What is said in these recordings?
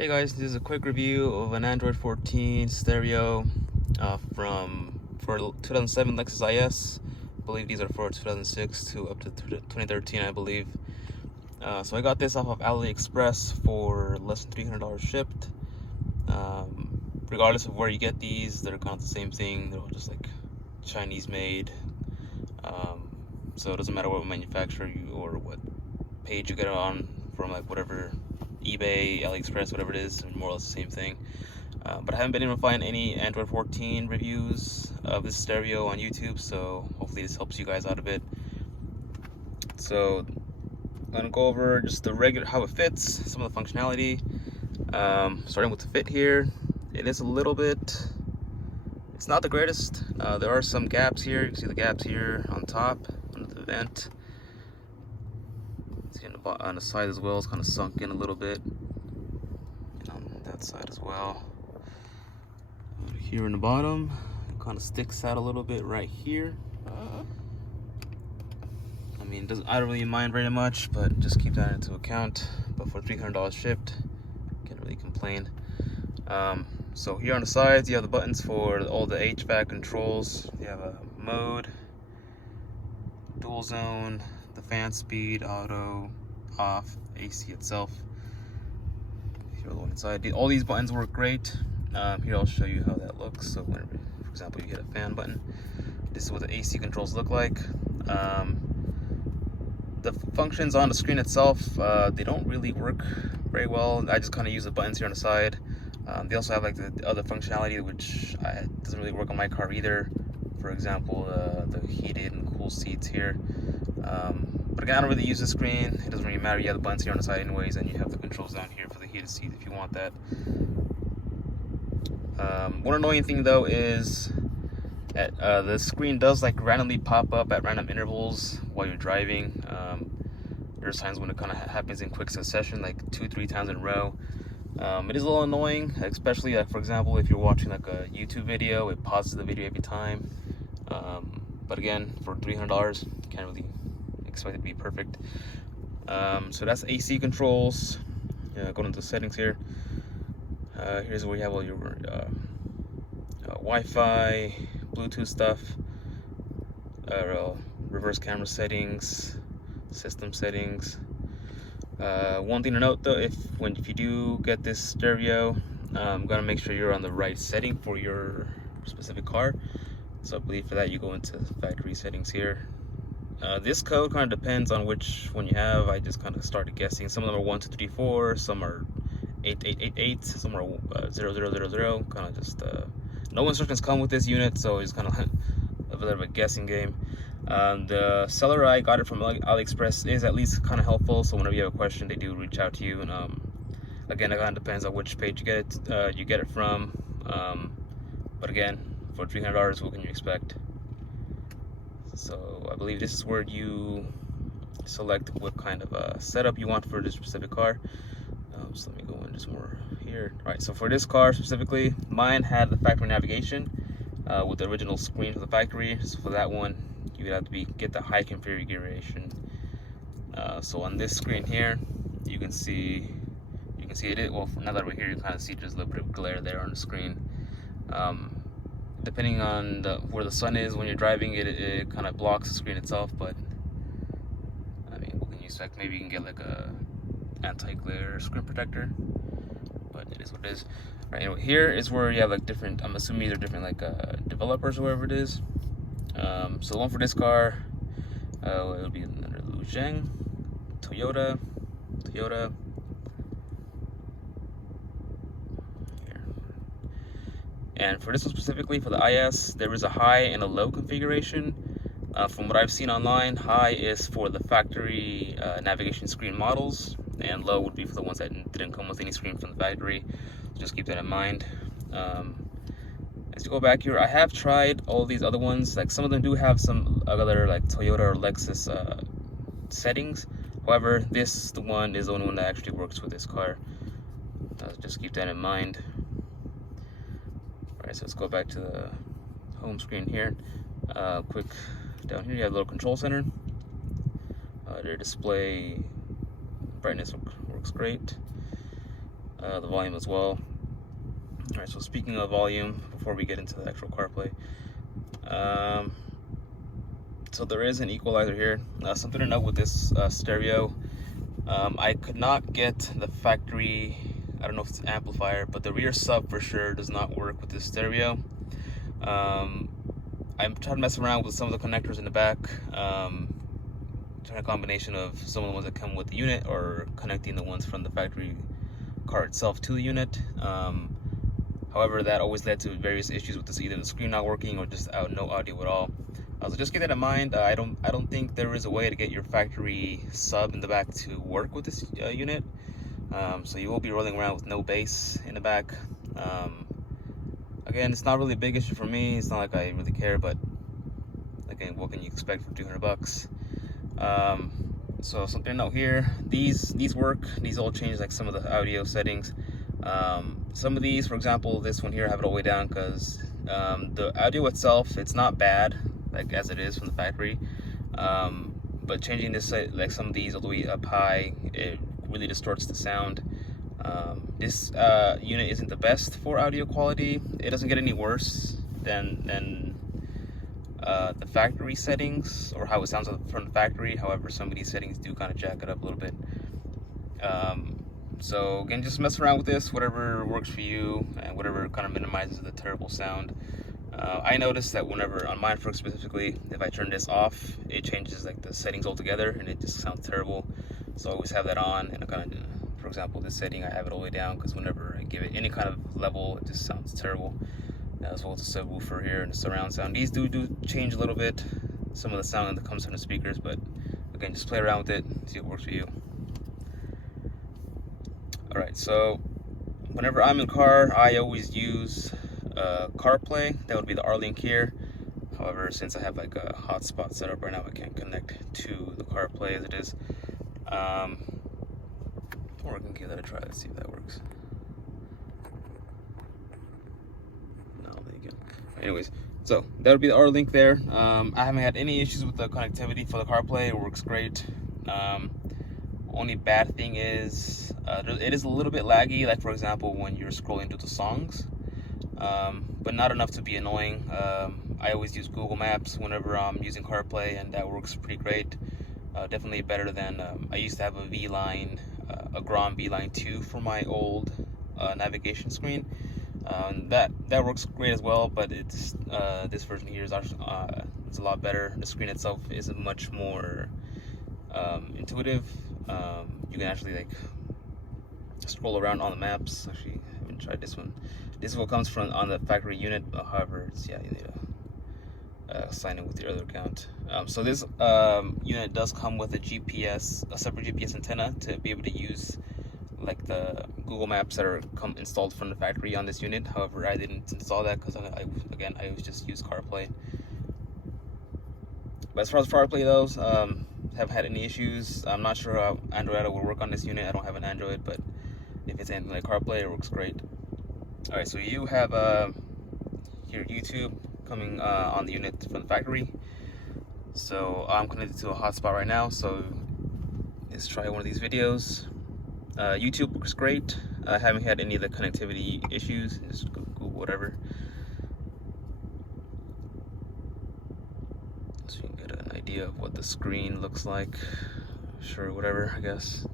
Hey guys, this is a quick review of an Android 14 stereo for 2007 Lexus IS. I believe these are for 2006 to up to 2013, I believe. So I got this off of AliExpress for less than $300 shipped. Regardless of where you get these, they're kind of the same thing. They're all just like Chinese made. So it doesn't matter what manufacturer you or what page you get it on from, like whatever eBay, AliExpress, whatever it is, more or less the same thing. But I haven't been able to find any Android 14 reviews of this stereo on YouTube, so hopefully this helps you guys out a bit. So I'm gonna go over just the regular how it fits, some of the functionality. Starting with the fit here, it is a little bit. It's not the greatest. There are some gaps here. You can see the gaps here on top under the vent. See on the side as well, it's kind of sunk in a little bit, and on that side as well. Here in the bottom, it kind of sticks out a little bit right here. I mean, I don't really mind very much, but just keep that into account. But for $300 shipped, can't really complain. So here on the sides, you have the buttons for all the HVAC controls. You have a mode, dual zone, the fan speed, auto, off, AC itself. Here, go inside. All these buttons work great. Here I'll show you how that looks. So whenever, for example, you hit a fan button, this is what the AC controls look like. The functions on the screen itself, they don't really work very well. I just kind of use the buttons here on the side. They also have like the other functionality, which doesn't really work on my car either. For example, the heated and cool seats here. But again, I don't really use the screen. It doesn't really matter. You have the buttons here on the side anyways, and you have the controls down here for the heated seat if you want that. One annoying thing though is that the screen does like randomly pop up at random intervals while you're driving. There's times when it kind of happens in quick succession, like 2-3 times in a row. It is a little annoying, especially like, for example, if you're watching like a YouTube video, it pauses the video every time. But again, for $300, can't really expect it to be perfect. So that's AC controls. Going into the settings here. Here's where you have all your Wi-Fi, Bluetooth stuff, reverse camera settings, system settings. One thing to note though, if you do get this stereo, gotta make sure you're on the right setting for your specific car. So I believe for that you go into factory settings here. This code kind of depends on which one you have. I just kind of started guessing. Some of them are 1, 2, 3, 4. Some are 8888. Some are 0000. Kind of just no instructions come with this unit, so it's kind of a bit of a guessing game. The seller I got it from AliExpress is at least kind of helpful. So whenever you have a question, they do reach out to you. And again, it kind of depends on which page you get it from. But again, for $300, what can you expect? So I believe this is where you select what kind of setup you want for this specific car. So let me go in just more here. All right, so for this car specifically, mine had the factory navigation with the original screen for the factory. So for that one, you would have to get the high configuration. So on this screen here, you can see it. Well, now that we're here, you kind of see just a little bit of glare there on the screen. Depending on where the sun is when you're driving, it kind of blocks the screen itself. But I mean, what can you expect? Maybe you can get like a anti-glare screen protector, but it is what it is. All right, anyway, here is where you have like different, I'm assuming these are different like developers or whatever it is. So the one for this car, it'll be under Luzheng, Toyota. And for this one specifically, for the IS, there is a high and a low configuration. From what I've seen online, high is for the factory navigation screen models, and low would be for the ones that didn't come with any screen from the factory. So just keep that in mind. As you go back here, I have tried all these other ones. Like some of them do have some other like Toyota or Lexus settings. However, the one is the only one that actually works with this car. Just keep that in mind. Alright, so let's go back to the home screen here. Quick down here, you have a little control center. Their display brightness works great. the volume as well. All right, so speaking of volume, before we get into the actual CarPlay, so there is an equalizer here. Something to note with this stereo, I could not get the factory, I don't know if it's amplifier, but the rear sub for sure does not work with this stereo. I'm trying to mess around with some of the connectors in the back, trying a combination of some of the ones that come with the unit or connecting the ones from the factory car itself to the unit. However, that always led to various issues with this, either the screen not working or just no audio at all. So just keep that in mind. I don't think there is a way to get your factory sub in the back to work with this unit. So you will be rolling around with no bass in the back. Again, it's not really a big issue for me. It's not like I really care, but again, what can you expect for $200? So something to note here, these work. These all change like some of the audio settings. Some of these, for example, this one here, I have it all the way down because the audio itself, it's not bad like as it is from the factory, but changing this, like some of these all the way up high, it really distorts the sound. This unit isn't the best for audio quality. It doesn't get any worse than the factory settings or how it sounds from the factory. However, some of these settings do kind of jack it up a little bit. So again, just mess around with this, whatever works for you and whatever kind of minimizes the terrible sound. I noticed that whenever on mine, for specifically, if I turn this off, it changes like the settings altogether and it just sounds terrible. So I always have that on, and I kind of, for example, this setting, I have it all the way down because whenever I give it any kind of level, it just sounds terrible. As well as the subwoofer here and the surround sound. These do change a little bit, some of the sound that comes from the speakers, but again, just play around with it, see what works for you. Alright, so whenever I'm in the car, I always use CarPlay. That would be the R-Link here. However, since I have like a hotspot set up right now, I can't connect to the CarPlay as it is. Or we can give that a try. Let's see if that works. No, there you go. Anyways, so that would be the R-Link there. I haven't had any issues with the connectivity for the CarPlay. It works great. Only bad thing is it is a little bit laggy, like for example when you're scrolling through the songs, but not enough to be annoying. I always use Google Maps whenever I'm using CarPlay, and that works pretty great. Definitely better than I used to have a V-Line, a Grom V-Line 2 for my old navigation screen. That works great as well, but it's this version here is actually it's a lot better. The screen itself is much more intuitive. You can actually like scroll around on the maps. Actually, I haven't tried this one. This is what comes from on the factory unit. However, it's, yeah, you need to sign in with your other account. So this unit does come with a separate GPS antenna to be able to use like the Google Maps that are installed from the factory on this unit. However, I didn't install that because I always just use CarPlay. But as far as CarPlay goes, haven't had any issues. I'm not sure how Android Auto will work on this unit. I don't have an Android, but if it's anything like CarPlay, it works great. All right, so you have here YouTube coming on the unit from the factory. So I'm connected to a hotspot right now. So let's try one of these videos. YouTube works great. I haven't had any of the connectivity issues. Just Google whatever. So you can get an idea of what the screen looks like. Sure, whatever, I guess.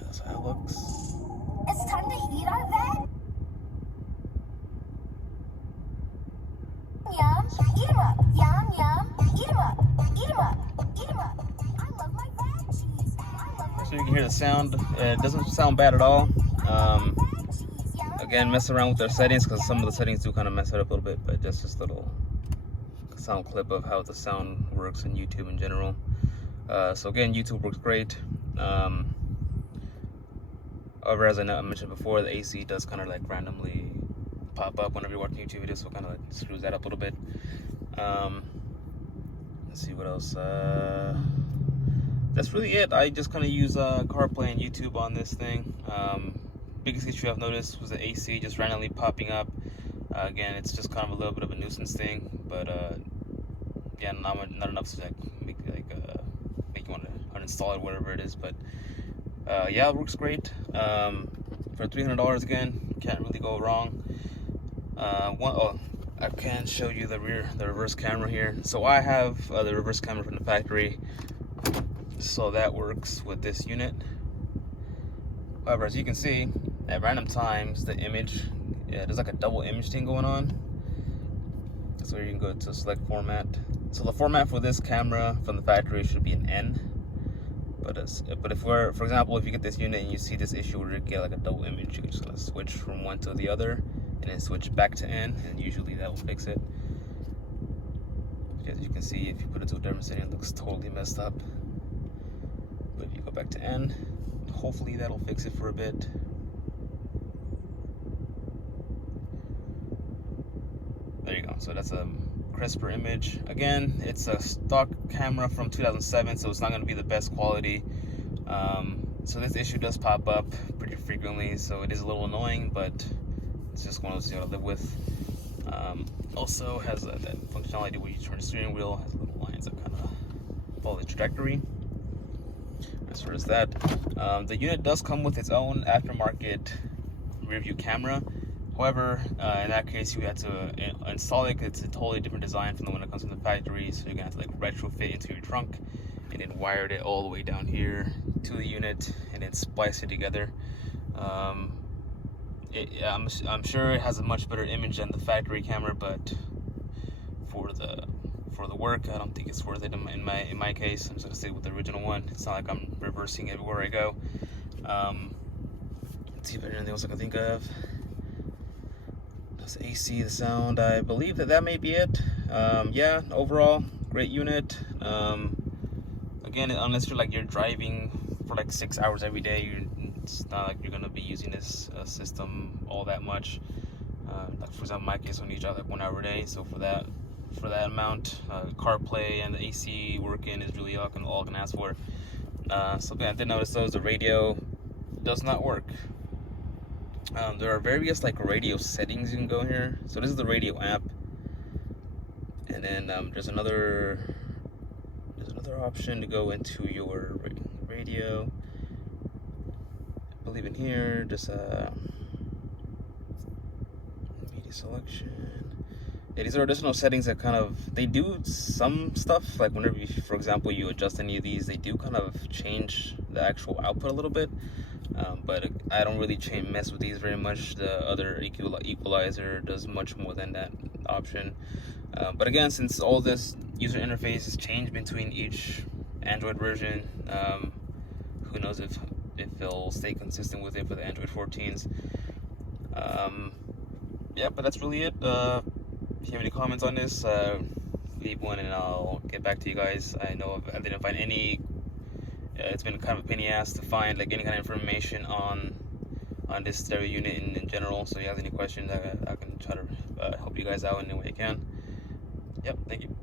That's how it looks. It's time to eat our veg. Yum, eat 'em up. Yum, yum, eat 'em up. Eat 'em up. Eat 'em up. I love my veggies. I love my So you can hear the sound. It doesn't sound bad at all. Again, mess around with their settings because some of the settings do kind of mess it up a little bit, but that's just a little sound clip of how the sound works in YouTube in general. So again, YouTube works great. However, as I mentioned before, the AC does kind of like randomly pop up whenever you're watching YouTube videos, so kind of like screws that up a little bit. Let's see what else. That's really it. I just kind of use CarPlay and YouTube on this thing. Biggest issue I've noticed was the AC just randomly popping up. Again, it's just kind of a little bit of a nuisance thing, but yeah, not enough to like make you want to install it, whatever it is. But yeah, it works great. For $300 again, can't really go wrong. I can show you the reverse camera here. So I have the reverse camera from the factory, so that works with this unit. However, as you can see, at random times the image, there's like a double image thing going on. So you can go to select format. So the format for this camera from the factory should be an N. But if we're, for example, if you get this unit and you see this issue where you get like a double image, you can just gonna switch from one to the other and then switch back to N, and usually that will fix it. As you can see, if you put it to a different setting, it looks totally messed up. But if you go back to N, hopefully that'll fix it for a bit. There you go. So that's a crisper image. Again, it's a stock camera from 2007, so it's not going to be the best quality. So this issue does pop up pretty frequently, so it is a little annoying, but it's just one of those you gotta live with. Also has that functionality where you turn the steering wheel, has little lines that kind of follow the trajectory. As far as that, the unit does come with its own aftermarket rear view camera. However, in that case, you have to install it. It's a totally different design from the one that comes from the factory, so you're gonna have to like retrofit into your trunk and then wired it all the way down here to the unit and then splice it together. I'm sure it has a much better image than the factory camera, but for the work, I don't think it's worth it in my case. I'm just gonna stay with the original one. It's not like I'm reversing everywhere I go. Let's see if there's anything else I can think of. That's AC, the sound. I believe that may be it. Yeah, overall, great unit. Again, unless you're driving for like 6 hours every day, it's not like you're gonna be using this system all that much. Like for example, in my case, when you drive like 1 hour a day, so for that amount, CarPlay and the AC working is really all I can ask for. Something I did notice though is the radio does not work. There are various like radio settings you can go here. So this is the radio app, and then there's another option to go into your radio. I believe in here, just media selection. Yeah, these are additional settings that kind of, they do some stuff, like whenever you, for example, you adjust any of these, they do kind of change the actual output a little bit. But I don't really mess with these very much. The other equalizer does much more than that option. But again, since all this user interface has changed between each Android version, who knows if they'll stay consistent with it for the Android 14s. Yeah, but that's really it. If you have any comments on this, leave one and I'll get back to you guys. I know I didn't find any. It's been kind of a pain in the ass to find like any kind of information on this stereo unit in general. So if you have any questions, I can try to help you guys out in any way I can. Yep, thank you.